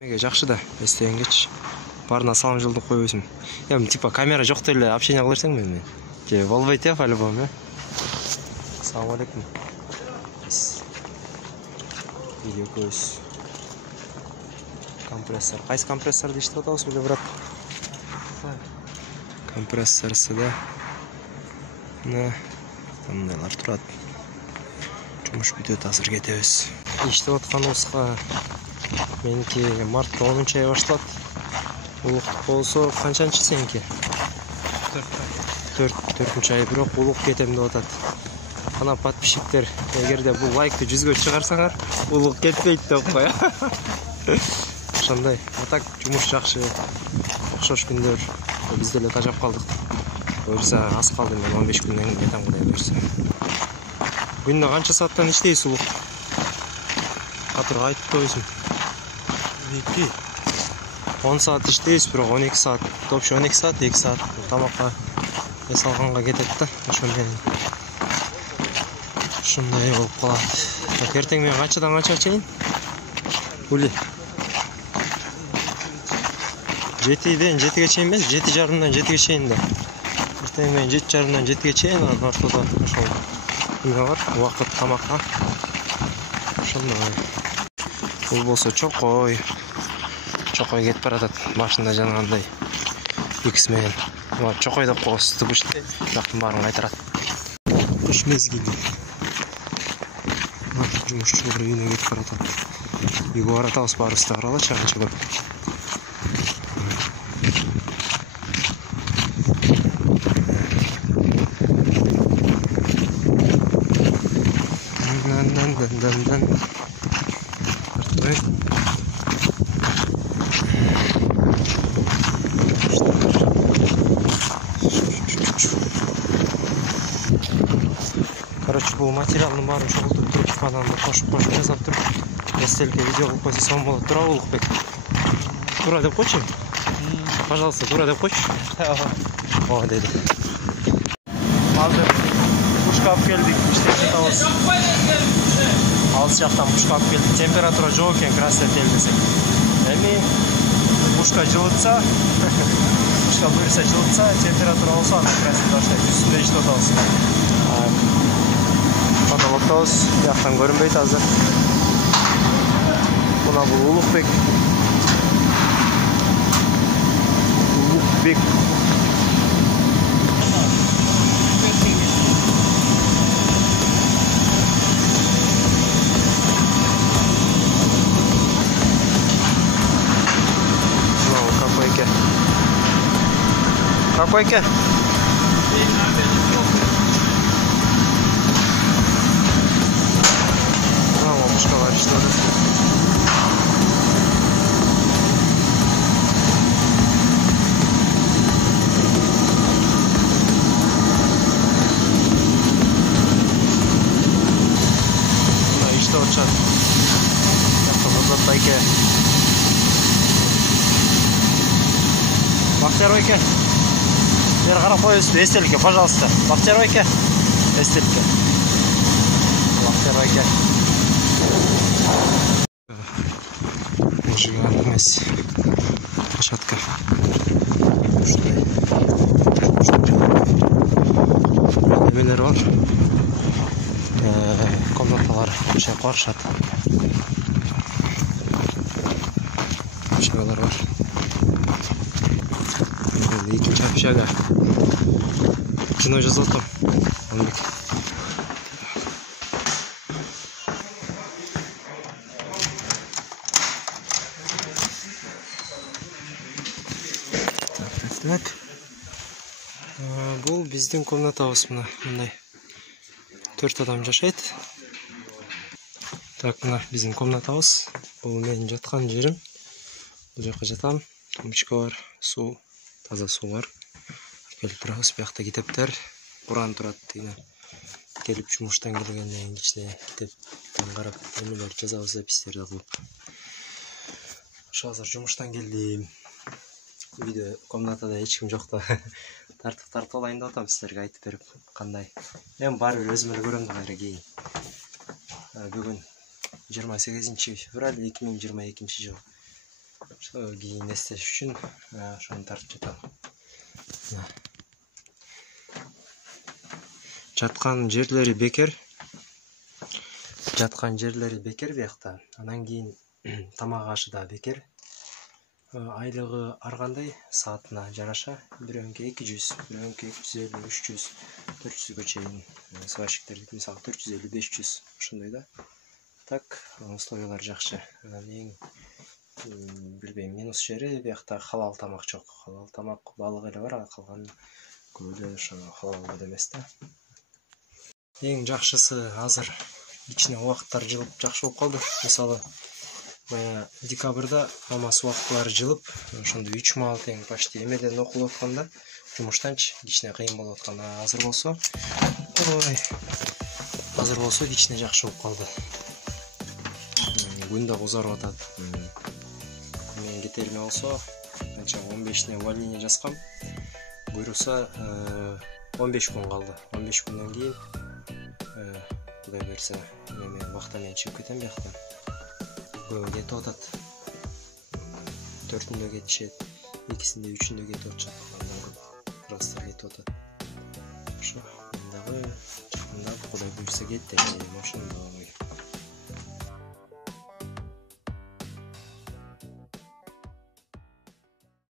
Жақшы да, естегенgeç. Барына салым жылдық қойбайсың. Яғни типа камера жоқ деле общение қылырсың менімен. Же болбойт я по-любому. Ассаламу алейкум. Видео көз. Компрессор. Қайсы компрессор дейшті отауыз біле брат? Компрессорсы да. Тандайлар тұрады. Жұмыш бүтөт азыр кетебиз. Иштеп отқан осыға меники мартта 10 ай башталат. Улук болсо канчанчы сеники? 4 ай, бирок улук кетем деп атат. Ана подписчиктер, эгерде бул лайкты 100гө чыгарсаңар, улук кетпейт деп кой. Ошондой. Так жумуш жакшы. Окшош күндөр биз деле тажап калдык. Буюрса аз калды, мен 15 күндөн кийин кетем кудай буюрса. Күндө канча сааттан иштейсиз улук? Катырга айтып койсуң. 10 saat иштейбиз, бирок 12 saat. Топчу 12 saat, 2 saat тамакка эс алганга кетет да. Ошондой болуп калат. Так эртең мен канчадан канчага чейин? Ули. 7ден 7ге чейин эмес, 7:30дан 7ге чейин да. Эртең мен 7:30дан 7ге чейин анан ортодо ошол неме бар, убакыт тамакка. Ошондой. Бул болсо чокой кетип баратат. Башында жанагандай X менен. Чокой деп коебуз, түгүштү. Жактын баарын кайтарат. Кыш мезгили. Жумушчулар үйүнө кетип баратат. Үйгө баратабыз, баарыбыз да каралачы канча көп. Короче, бұл материалның барын шоғылтып тұрып, каналына қошып жасап тұрып, эстелке видео қылып қойса сон болады. Тура Улықбек. Тура деп қойшы. Пожалуйста, тура деп қойшы. О, дейді. Қазір пушка алып келдік, іштеп жатабыз. Алыс жақтан пушка алып келдік. Температура жоқ екен, красный телдесек. Эми пушка жылытса, пушка бұйырса жылытса, температура болса, красный баштайды. Үстінде ішті отабыз. Потолоктауыз, яқтан көрінбейді азыр. Бұна бұл Улықбек. Улықбек. Бұна бұл какой-ке. Какой-ке? Что ли? Ну и что вот сейчас? Автомобиль тайке. Бахтеройке. Верхарапоевский, эстельке, пожалуйста. Бахтеройке. Эстельке. Бахтеройке. Жиган емес. Площадка. Немелер бар. Комнаталар вообще қоршат. Общагалар бар. Екінші общага. Жиной жазып отыр. Так. Бұл біздің комнатабыз мына. Мындай 4 адам жашайды. Так, мына біздің комнатабыз. Бұл мен жатқан жерім. Бұл жаққа жатам. Тумбочка бар, су, таза су бар. Келіп тұрабыз, бияқта китептер. Құран тұрады. Келіп жұмыштан келгеннен кичине китептен қарап, немелер жазабыз, запистерді қылып. Ошо азыр жұмыштан келдим. Видео комнатада ешкім жоқты. Тартып олайын да отам сіздерге айтып беріп қандай. Мен барып өзімді көремді қайра кейін. Бүгін 28 февраль 2022 жыл. Кийин эстеш үчүн ошону тартып жатам. Жаткан жерлери бекер. Биякта. Анан кийин тамак ашы да бекер. Айлыгы ар кандай саатына жараша, бирөөнкү 200, бирөөнкү 250, 300, 400гө чейин. Сварщиктердики мисалы 450, 500 ошондой да. Так, условиялар жакшы. Анан эң билбейм, минус жери биякта халал тамак жок. Халал тамак балык эле бар, калган көбү ошо халал эмес да. Эң жакшысы азыр ичине убактар жылып жакшы болуп калды. Мисалы декабрда мамасы убактылары жылып, ошондо 3 мал тең почти эмеден окулуп атканда, жумуштанчы кичине кыйын болуп аткан. Азыр болсо кичине жакшы болуп калды. Күн да узарып атат. Мен кетериме болсо, канча 15-не увольнение жазгам. Буйрукса 15 күн калды. 15 күндөн кийин Кудай берсе, мен вакта менен чыгып кетем бияктан. Көбү кетип атат. 4-үндө кетишет, 2-синде, 3-үндө кетип атышат. Андан көп растар кетип атат. Ошо, дагы жакында Кудай буйрса кетти, ошондой.